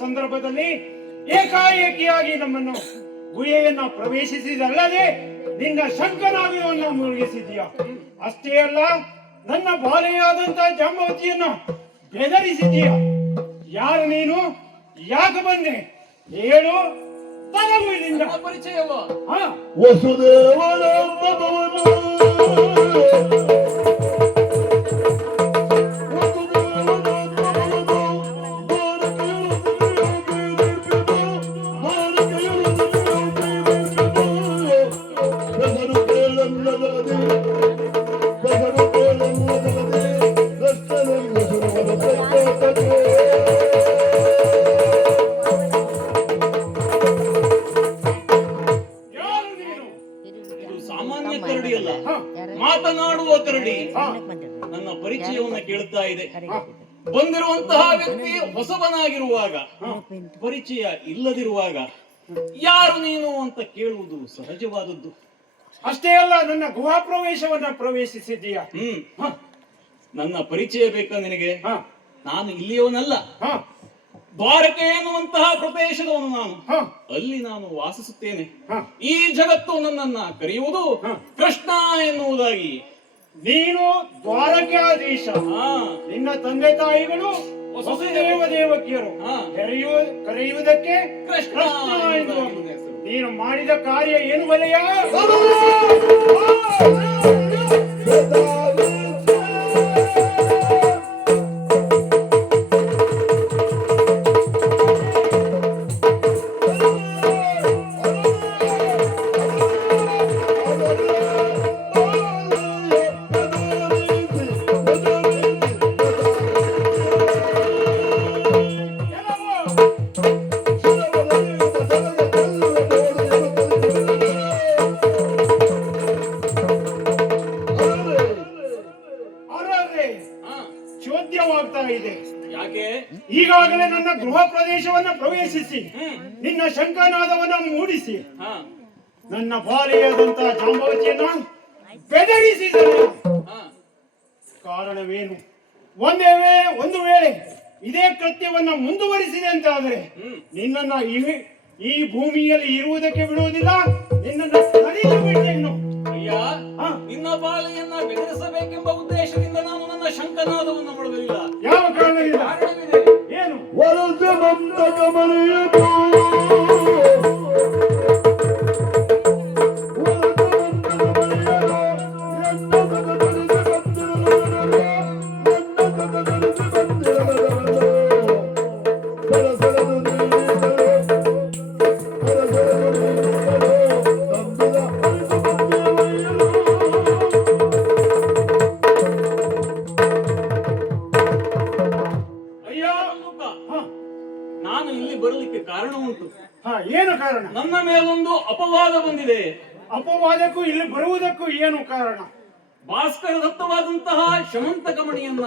ಸಂದರ್ಭದಲ್ಲಿ ಏಕಾಏಕಿಯಾಗಿ ನಮ್ಮನ್ನು ಗುಹೆಯನ್ನ ಪ್ರವೇಶಿಸಿದಲ್ಲದೆ ನಿನ್ನ ಶಂಕನಾಗುವನ್ನು ಮುಳುಗಿಸಿದೀಯ. ಅಷ್ಟೇ ಅಲ್ಲ, ನನ್ನ ಬಾಲೆಯಾದಂತ ಜಾಂಬವತಿಯನ್ನ ಬೆದರಿಸಿದೀಯ. ಯಾರು ನೀನು? ಯಾಕೆ ಬಂದೆ ಹೇಳು. ತನಗೂ ಇಲ್ಲಿಂದ ಪರಿಚಯವ ವಸುದೇವನ ಮಾತನಾಡುವ ಕರಡಿ ನನ್ನ ಪರಿಚಯವನ್ನು ಕೇಳುತ್ತಾ ಇದೆ. ಬಂದಿರುವಂತಹ ವ್ಯಕ್ತಿ ಹೊಸಬನಾಗಿರುವಾಗ, ಪರಿಚಯ ಇಲ್ಲದಿರುವಾಗ ಯಾರು ನೀನು ಅಂತ ಕೇಳುವುದು ಸಹಜವಾದದ್ದು. ಅಷ್ಟೇ ಅಲ್ಲ, ನನ್ನ ಗುಹಾ ಪ್ರವೇಶವನ್ನ ಪ್ರವೇಶಿಸಿದ್ದೀಯ. ನನ್ನ ಪರಿಚಯ ಬೇಕಾ ನಿನಗೆ? ನಾನು ಇಲ್ಲಿಯವನಲ್ಲ, ದ್ವಾರಕೆ ಎನ್ನುವಂತಹ ಪ್ರದೇಶದವನು ನಾನು. ಅಲ್ಲಿ ನಾನು ವಾಸಿಸುತ್ತೇನೆ. ಈ ಜಗತ್ತು ನನ್ನನ್ನ ಕರೆಯುವುದು ಕೃಷ್ಣ ಎನ್ನುವುದಾಗಿ. ನೀನು ದ್ವಾರಕಾಧೀಶ. ನಿನ್ನ ತಂದೆ ತಾಯಿಗಳು ವಸುದೇವ ದೇವಕಿಯರು. ಕರೆಯುವುದಕ್ಕೆ ಕೃಷ್ಣ ಎಂದು. ನೀನು ಮಾಡಿದ ಕಾರ್ಯ ಏನು ಬಲೆಯ? ಚೋದ್ಯವಾಗ್ತಾ ಇದೆ. ಯಾಕೆ? ಈಗಾಗಲೇ ನನ್ನ ಗೃಹ ಪ್ರದೇಶವನ್ನ ಪ್ರವೇಶಿಸಿ ನಿನ್ನ ಶಂಖನಾದವನ್ನ ಮೂಡಿಸಿ ನನ್ನ ಬಾಲೆಯಾದಂತಹ ಜಾಂಬವತಿಯನ್ನ ಬೆದರಿಸಿದರು. ಕಾರಣವೇನು? ಒಂದು ವೇಳೆ ಇದೇ ಕೃತ್ಯವನ್ನ ಮುಂದುವರಿಸಿದೆ ಅಂತಾದರೆ ನಿನ್ನನ್ನ ಈ ಭೂಮಿಯಲ್ಲಿ ಇರುವುದಕ್ಕೆ ಬಿಡುವುದಿಲ್ಲ. ನಿನ್ನನ್ನು ಕಡಿದು ಬಿಟ್ಟೆನು. ಅಯ್ಯ, ನಿನ್ನ ಬಾಲೆಯನ್ನ ಬೆದರಿಸಬೇಕೆಂಬ ಉದ್ದೇಶದಿಂದ ನಾನು ನನ್ನ ಶಂಖನಾದವನ್ನು ಮಾಡಲಿಲ್ಲ. ಯಾವ ಕಾರಣವಿಲ್ಲ? ಏನು? ವರಸ ಬಂದ ಗಮನೆಯದು ನಾನು ಇಲ್ಲಿ ಬರಲಿಕ್ಕೆ ಕಾರಣ ಉಂಟು. ಏನು ಕಾರಣ? ನನ್ನ ಮೇಲೊಂದು ಅಪವಾದ ಬಂದಿದೆ. ಅಪವಾದಕ್ಕೂ ಇಲ್ಲಿ ಬರುವುದಕ್ಕೂ ಏನು ಕಾರಣ? ಭಾಸ್ಕರ ದತ್ತವಾದಂತಹ ಶಮಂತಕಮಣಿಯನ್ನ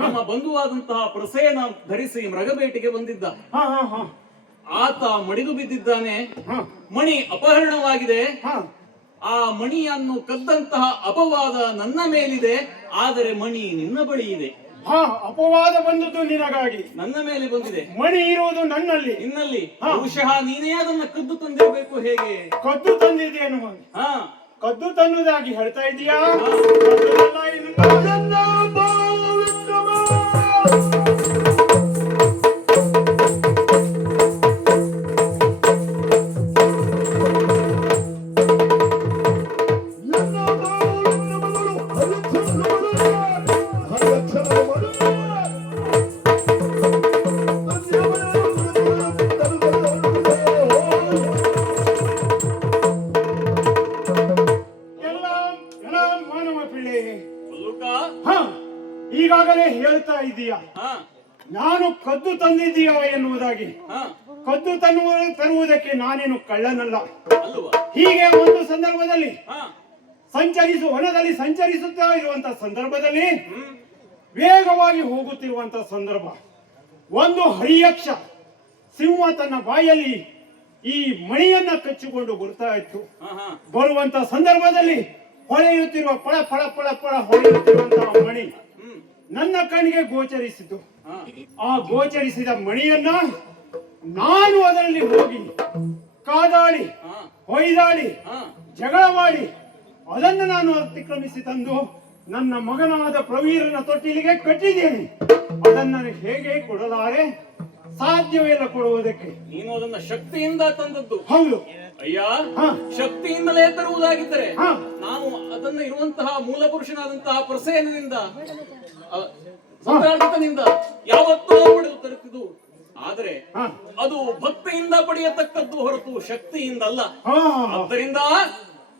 ನಮ್ಮ ಬಂಧುವಾದಂತಹ ಪ್ರಸೇನ ಧರಿಸಿ ಮೃಗಬೇಟೆಗೆ ಬಂದಿದ್ದ. ಆತ ಮಡಿದು ಬಿದ್ದಿದ್ದಾನೆ. ಮಣಿ ಅಪಹರಣವಾಗಿದೆ. ಆ ಮಣಿಯನ್ನು ಕದ್ದಂತಹ ಅಪವಾದ ನನ್ನ ಮೇಲಿದೆ. ಆದರೆ ಮಣಿ ನಿನ್ನ ಬಳಿ ಇದೆ. ಅಪವಾದ ಬಂದದ್ದು ನಿನಗಾಗಿ. ನನ್ನ ಮೇಲೆ ಬಂದಿದೆ. ಮಣಿ ಇರುವುದು ನನ್ನಲ್ಲಿ, ನಿನ್ನಲ್ಲಿ. ಬಹುಶಃ ನೀನೇ ಅದನ್ನ ಕದ್ದು ತಂದಿರಬೇಕು. ಹೇಗೆ ಕದ್ದು ತಂದಿದ್ದೇನು? ಕದ್ದು ತನ್ನುವುದಾಗಿ ಹೇಳ್ತಾ ಇದೀಯಾ? ಈಗಾಗಲೇ ಹೇಳ್ತಾ ಇದೀಯಾ ನಾನು ಕದ್ದು ತಂದಿದ್ದೀಯ ಎನ್ನುವುದಾಗಿ. ಕದ್ದು ತರುವುದಕ್ಕೆ ನಾನೇನು ಕಳ್ಳನಲ್ಲ. ಹೀಗೆ ಒಂದು ಸಂದರ್ಭದಲ್ಲಿ ವನದಲ್ಲಿ ಸಂಚರಿಸುತ್ತಾ ಇರುವಂತಹ ಸಂದರ್ಭದಲ್ಲಿ ವೇಗವಾಗಿ ಹೋಗುತ್ತಿರುವಂತಹ ಸಂದರ್ಭ, ಒಂದು ಹರಿಯಕ್ಷ ಸಿಂಹ ತನ್ನ ಬಾಯಲ್ಲಿ ಈ ಮಣಿಯನ್ನ ಕಚ್ಚಿಕೊಂಡು ಬರ್ತಾ ಇತ್ತು. ಬರುವಂತ ಸಂದರ್ಭದಲ್ಲಿ ಹೊಳೆಯುತ್ತಿರುವ ಪಳ ಪಳ ಪಳ ಪಳ ಹೊಳೆಯುತ್ತಿರುವಂತಹ ಮಣಿ ನನ್ನ ಕಣ್ಣಿಗೆ ಗೋಚರಿಸಿತು. ಆ ಗೋಚರಿಸಿದ ಮಣಿಯನ್ನ ನಾನು ಅದರಲ್ಲಿ ಹೋಗಿ ಕಾದಾಡಿ ಹಾ, ಹೊಯ್ದಾಡಿ ಹಾ. ಜಗಳ ಮಾಡಿ ಅದನ್ನು ನಾನು ಅತಿಕ್ರಮಿಸಿ ತಂದು ನನ್ನ ಮಗನಾದ ಪ್ರವೀರನ ತೊಟ್ಟಿಲಿಗೆ ಕಟ್ಟಿದ್ದೇನೆ. ಅದನ್ನು ಹೇಗೆ ಕೊಡಲಾರೆ, ಸಾಧ್ಯವೇ ಇಲ್ಲ ಕೊಡುವುದಕ್ಕೆ. ನೀನು ಅದನ್ನ ಶಕ್ತಿಯಿಂದ ತಂದದ್ದು. ಹೌದು. ಅಯ್ಯ, ಹಾ. ಶಕ್ತಿಯಿಂದಲೇ ತರುವುದಾಗಿದ್ದರೆ ಹಾ. ನಾವು ಅದನ್ನ ಇರುವಂತಹ ಮೂಲ ಪುರುಷನಾದಂತಹ ಪ್ರಸೇನದಿಂದ ಸಂತಾರ್ಜಿತನಿಂದ ಯಾವತ್ತೂ ಪಡೆದು ತರುತ್ತಿದ್ದು. ಆದರೆ ಹಾ. ಅದು ಭಕ್ತಿಯಿಂದ ಪಡೆಯತಕ್ಕದ್ದು ಹೊರತು ಶಕ್ತಿಯಿಂದಲ್ಲ. ಹಾ. ಆದ್ದರಿಂದ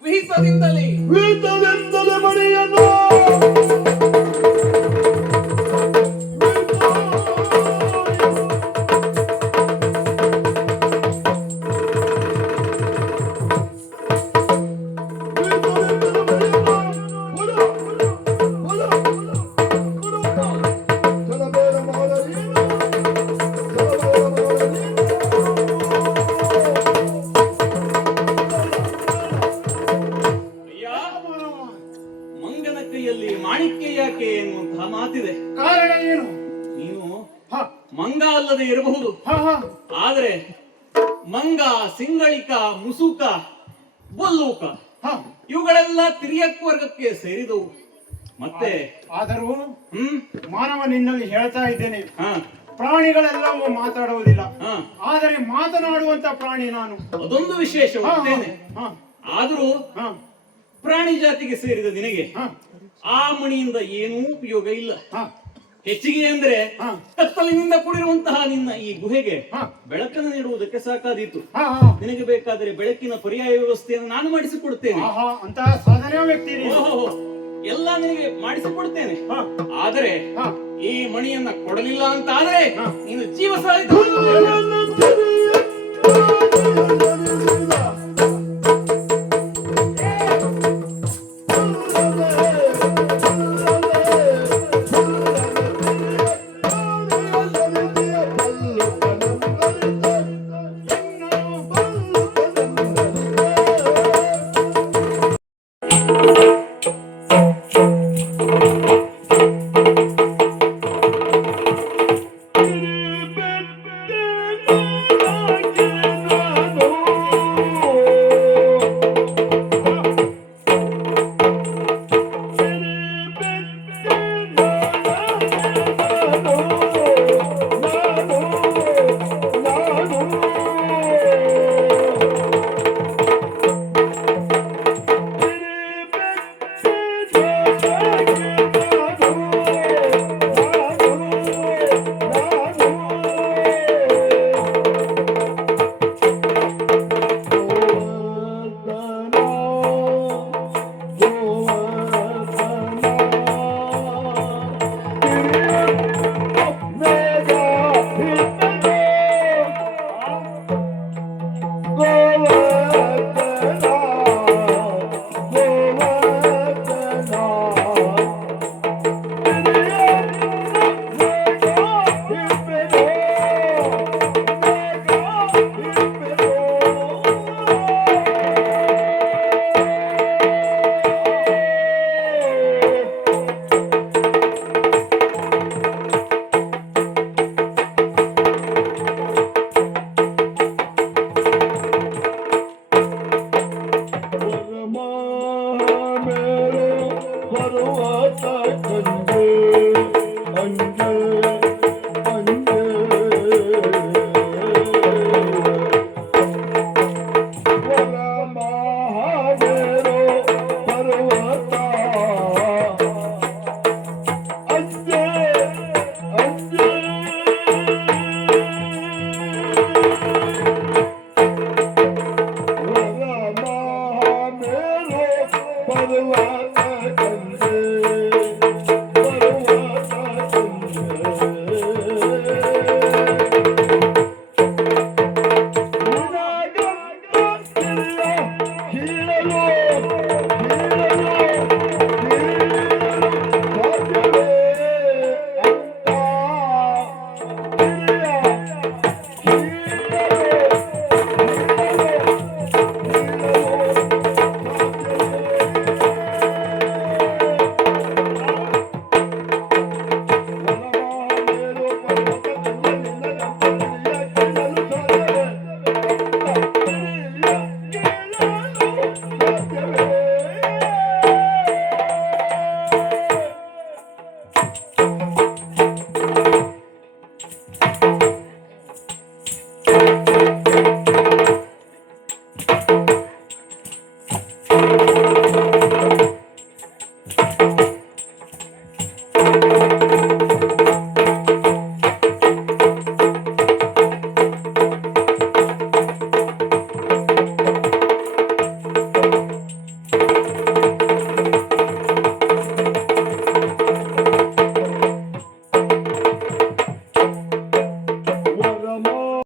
ವಿಹಿತದಿಂದಲೇ ವೀತದಿಂದಲೇ ಮಣಿಯನ್ನು ಅಯ್ಯ, ಮಂಗನ ಕೈಯಲ್ಲಿ ಮಾಣಿಕ್ಯ ಯಾಕೆ ಎನ್ನುವಂತಹ ಮಾತಿದೆ. ಕಾರಣ ಏನು? ನೀನು ಹಾ. ಮಂಗ ಅಲ್ಲದೆ ಇರಬಹುದು, ಹಾ. ಹಾ. ಆದರೆ ಮಂಗ, ಸಿಂಗಳಿಕ, ಮುಸುಕ, ಬಲ್ಲೂಕ ಹಾ. ಇವುಗಳೆಲ್ಲ ತಿರ್ಯಕ್ ವರ್ಗಕ್ಕೆ ಸೇರಿದವು. ಮತ್ತೆ ಆದರೂ ಹ್ಮ್ ಮಾನವ ನಿನ್ನಲ್ಲಿ ಹೇಳ್ತಾ ಇದ್ದೇನೆ, ಹಾ ಪ್ರಾಣಿಗಳೆಲ್ಲವೂ ಮಾತಾಡುವುದಿಲ್ಲ, ಹಾ ಆದರೆ ಮಾತನಾಡುವಂತ ಪ್ರಾಣಿ ನಾನು. ಅದೊಂದು ವಿಶೇಷ ಹಾ. ಒಪ್ತೇನೆ. ಹಾ. ಆದರೂ ಹಾ. ಪ್ರಾಣಿ ಜಾತಿಗೆ ಸೇರಿದ ನಿನಗೆ ಹಾ. ಆ ಮಣಿಯಿಂದ ಏನೂ ಉಪಯೋಗ ಇಲ್ಲ. ಹಾ. ಹೆಚ್ಚಿಗೆ ಅಂದ್ರೆ ಹಾ. ಕತ್ತಲಿನಿಂದ ಕೂಡಿರುವಂತಹ ನಿನ್ನ ಈ ಗುಹೆಗೆ ಹಾ. ಬೆಳಕನ್ನು ನೀಡುವುದಕ್ಕೆ ಸಾಕಾದೀತು. ಹಾ. ಹಾ. ನಿನಗೆ ಬೇಕಾದರೆ ಬೆಳಕಿನ ಪರ್ಯಾಯ ವ್ಯವಸ್ಥೆಯನ್ನು ನಾನು ಮಾಡಿಸಿಕೊಡ್ತೇನೆ. ಆಹಾ, ಅಂತಹ ಸಾಧನೆಯ ವ್ಯಕ್ತಿ ನೀನು. ಓಹೋ, ಎಲ್ಲ ನಿನಗೆ ಮಾಡಿಸಿಕೊಡ್ತೇನೆ. ಹಾ. ಆದರೆ ಹಾ. ಈ ಮಣಿಯನ್ನ ಕೊಡಲಿಲ್ಲ ಅಂತ ಆದ್ರೆ ಹಾ. ನೀನು ಜೀವ ಸಾಯಿತ